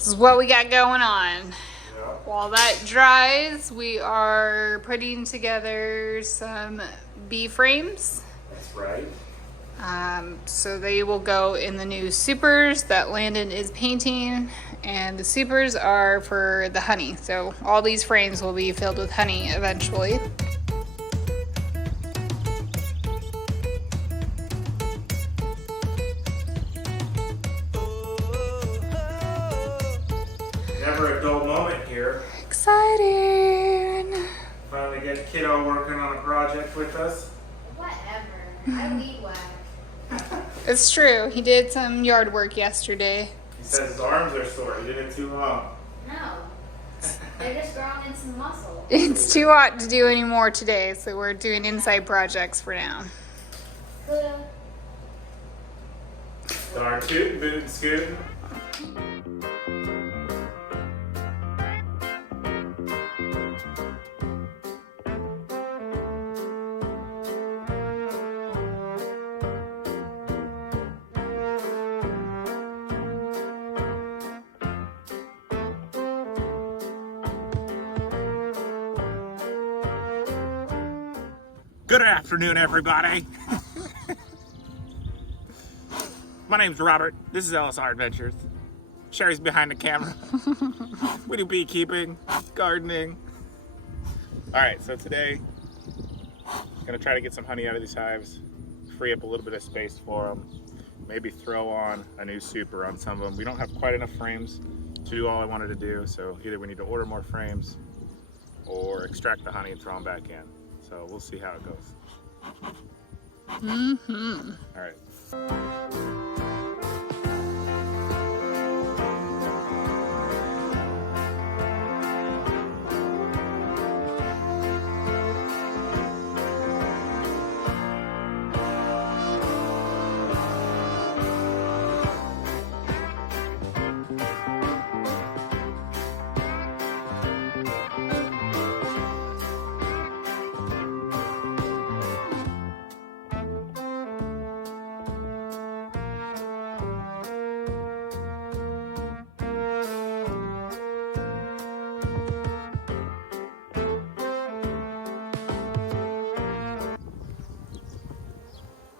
This is what we got going on. Yeah. While that dries, we are putting together some bee frames. That's right. So they will go in the new supers that Landon is painting, and the supers are for the honey. So all these frames will be filled with honey eventually. Never a dull moment here. Exciting! Finally get kiddo working on a project with us. Whatever. I weed whack. It's true. He did some yard work yesterday. He says his arms are sore. He did it too long. No. They're just growing in some muscle. It's too hot to do any more today, so we're doing inside projects for now. Coulda. Darn tootin', bootin' scootin'. Good afternoon, everybody. My name's Robert. This is Ellessare Adventures. Sherry's behind the camera. We do beekeeping, gardening. All right, so today, I'm gonna try to get some honey out of these hives, free up a little bit of space for them, maybe throw on a new super on some of them. We don't have quite enough frames to do all I wanted to do, so either we need to order more frames or extract the honey and throw them back in. So we'll see how it goes. All right.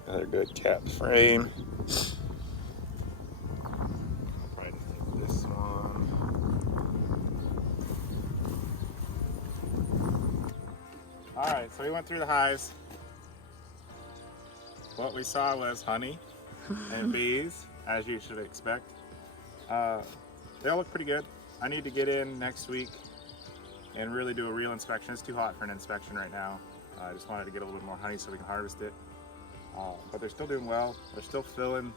Another good cap frame. I'll probably just take this one. Alright, so we went through the hives. What we saw was honey and bees, as you should expect. They all look pretty good. I need to get in next week and really do a real inspection. It's too hot for an inspection right now. I just wanted to get a little bit more honey so we can harvest it. But they're still doing well. They're still filling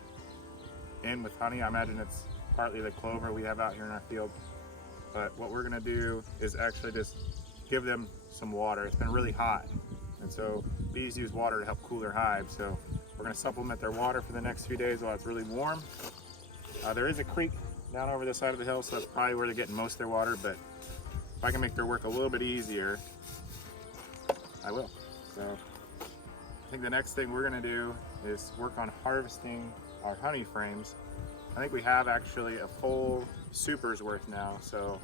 in with honey. I imagine it's partly the clover we have out here in our field. But what we're gonna do is actually just give them some water. It's been really hot, and so bees use water to help cool their hives. So we're gonna supplement their water for the next few days while it's really warm. There is a creek down over this side of the hill, so that's probably where they're getting most of their water, but if I can make their work a little bit easier, I will. So I think the next thing we're gonna do is work on harvesting our honey frames. I think we have actually a full super's worth now, so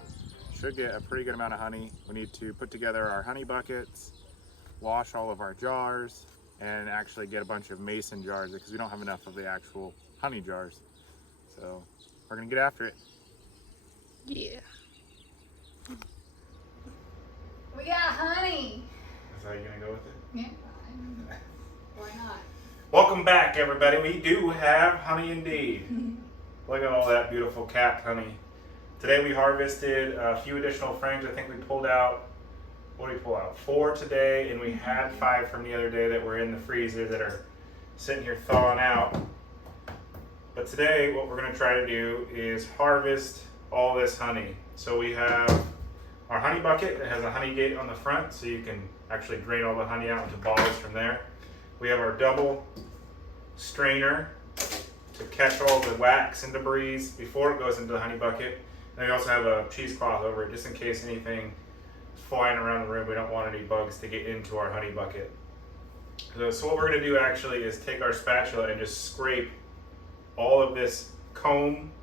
should get a pretty good amount of honey. We need to put together our honey buckets, wash all of our jars, and actually get a bunch of mason jars because we don't have enough of the actual honey jars. So we're gonna get after it. Yeah. We got honey. That's how you're gonna go with it? Yeah. Why not? Welcome back, everybody. We do have honey indeed. Look at all that beautiful capped honey. Today we harvested a few additional frames. I think we pulled out, what did we pull out? 4 today, and we had 5 from the other day that were in the freezer that are sitting here thawing out. But today what we're gonna try to do is harvest all this honey. So we have our honey bucket that has a honey gate on the front, so you can actually drain all the honey out into bottles from there. We have our double strainer to catch all the wax and debris before it goes into the honey bucket. And we also have a cheesecloth over it just in case anything is flying around the room. We don't want any bugs to get into our honey bucket. So what we're going to do actually is take our spatula and just scrape all of this comb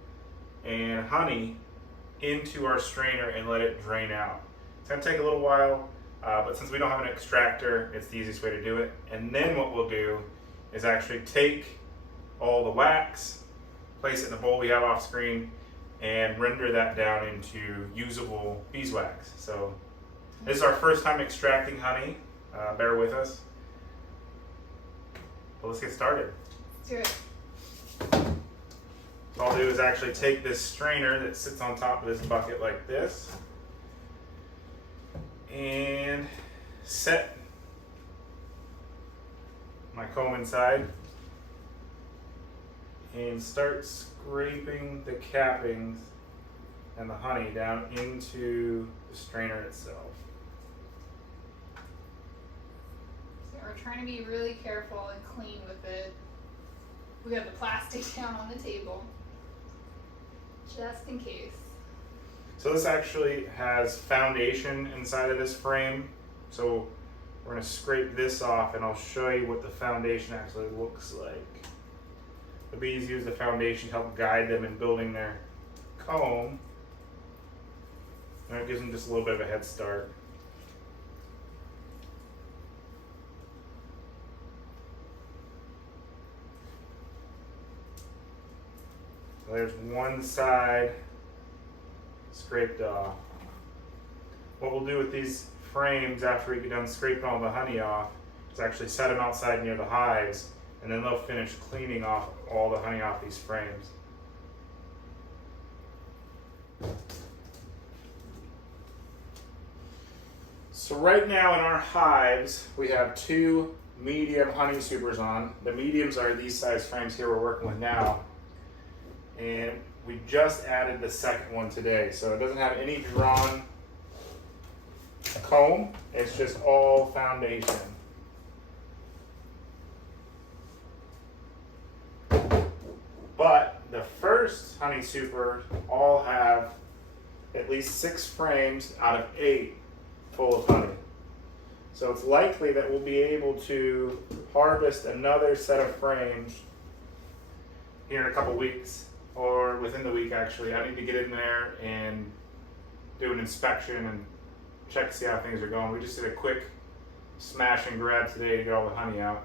and honey into our strainer and let it drain out. It's gonna take a little while, but since we don't have an extractor, it's the easiest way to do it. And then what we'll do is actually take all the wax, place it in the bowl we have off screen, and render that down into usable beeswax. So this is our first time extracting honey. Bear with us. But let's get started. Let's do it. So all I'll do is actually take this strainer that sits on top of this bucket like this and set my comb inside and start scraping the cappings and the honey down into the strainer itself. So we're trying to be really careful and clean with it. We got the plastic down on the table, just in case. So this actually has foundation inside of this frame. So we're going to scrape this off and I'll show you what the foundation actually looks like. The bees use the foundation to help guide them in building their comb. And it gives them just a little bit of a head start. So there's one side scraped off. What we'll do with these frames after we get done scraping all the honey off is actually set them outside near the hives, and then they'll finish cleaning off all the honey off these frames. So right now in our hives, we have 2 medium honey supers on. The mediums are these size frames here we're working with now. And we just added the second one today. So it doesn't have any drawn comb, it's just all foundation. But the first honey super all have at least 6 frames out of 8 full of honey. So it's likely that we'll be able to harvest another set of frames here in a couple weeks, or within the week actually. I need to get in there and do an inspection and check to see how things are going. We just did a quick smash and grab today to get all the honey out.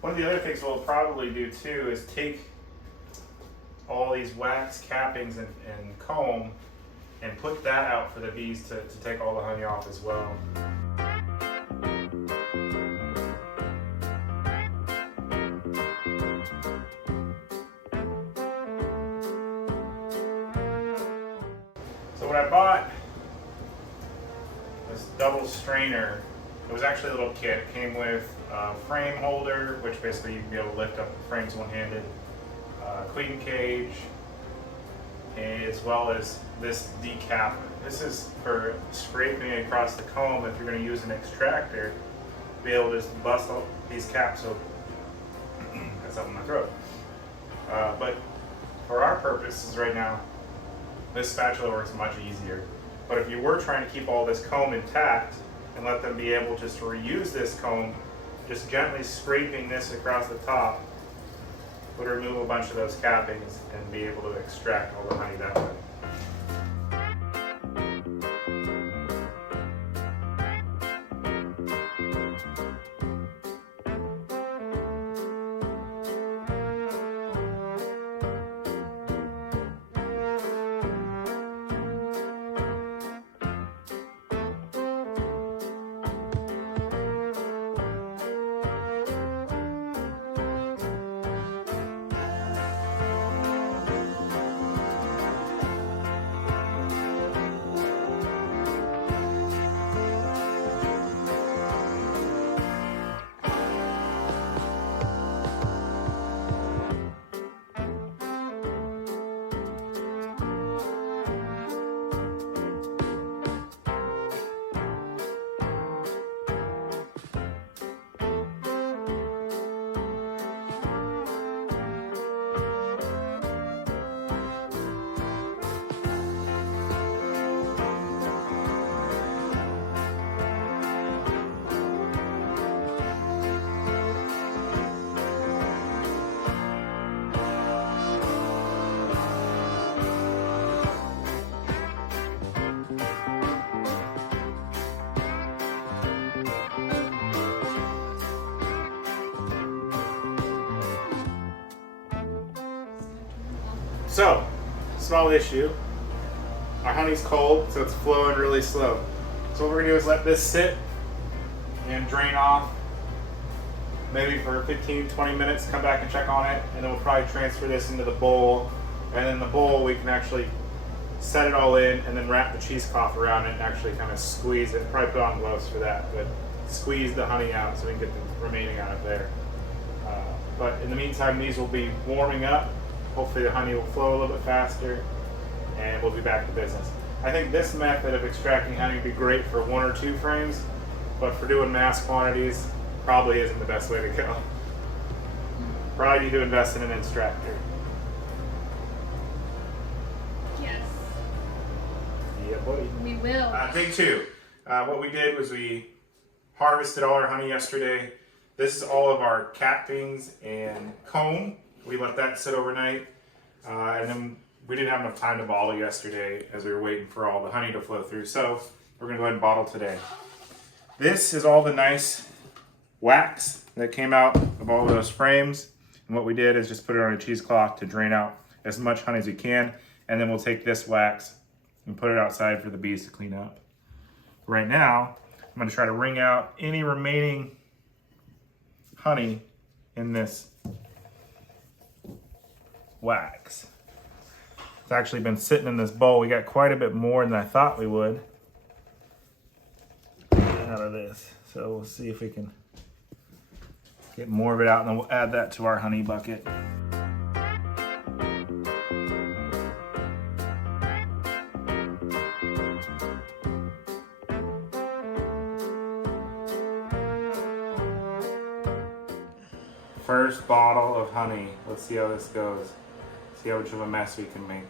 One of the other things we'll probably do too is take all these wax cappings and comb and put that out for the bees to take all the honey off as well. So what I bought, this double strainer, it was actually a little kit. It came with a frame holder, which basically you can be able to lift up the frames one-handed, queen cage, as well as this decapper. This is for scraping across the comb if you're going to use an extractor, to be able to just bust all these caps open. Got something in my throat. But for our purposes right now, this spatula works much easier. But if you were trying to keep all this comb intact and let them be able just to reuse this comb, just gently scraping this across the top would remove a bunch of those cappings and be able to extract all the honey that way. So, small issue. Our honey's cold, so it's flowing really slow. So what we're gonna do is let this sit and drain off maybe for 15-20 minutes, come back and check on it, and then we'll probably transfer this into the bowl. And in the bowl we can actually set it all in and then wrap the cheesecloth around it and actually kind of squeeze it. Probably put on gloves for that, but squeeze the honey out so we can get the remaining out of there. But in the meantime, these will be warming up. Hopefully the honey will flow a little bit faster and we'll be back to business. I think this method of extracting honey would be great for 1 or 2 frames, but for doing mass quantities, probably isn't the best way to go. Probably need to invest in an extractor. Yes, Yeah, buddy. we will. Thing 2. What we did was we harvested all our honey yesterday. This is all of our cappings and comb. We let that sit overnight. And then we didn't have enough time to bottle yesterday as we were waiting for all the honey to flow through. So we're gonna go ahead and bottle today. This is all the nice wax that came out of all those frames. And what we did is just put it on a cheesecloth to drain out as much honey as we can. And then we'll take this wax and put it outside for the bees to clean up. Right now, I'm gonna try to wring out any remaining honey in this wax. It's actually been sitting in this bowl. We got quite a bit more than I thought we would out of this. So we'll see if we can get more of it out, and then we'll add that to our honey bucket. First bottle of honey. Let's see how this goes. See how much of a mess we can make.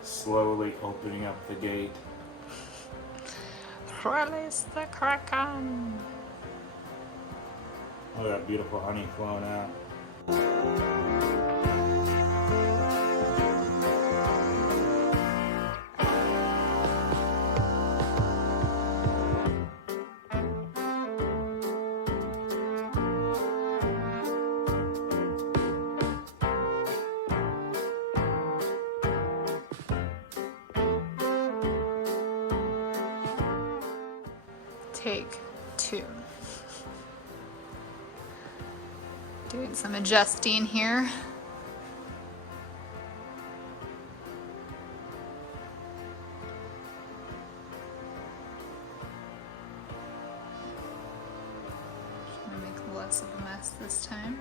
Slowly opening up the gate. Release the kraken. Look at that beautiful honey flowing out. Take 2. Doing some adjusting here. Trying to make less of a mess this time.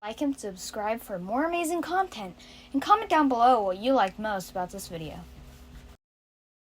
Like and subscribe for more amazing content, and comment down below what you liked most about this video.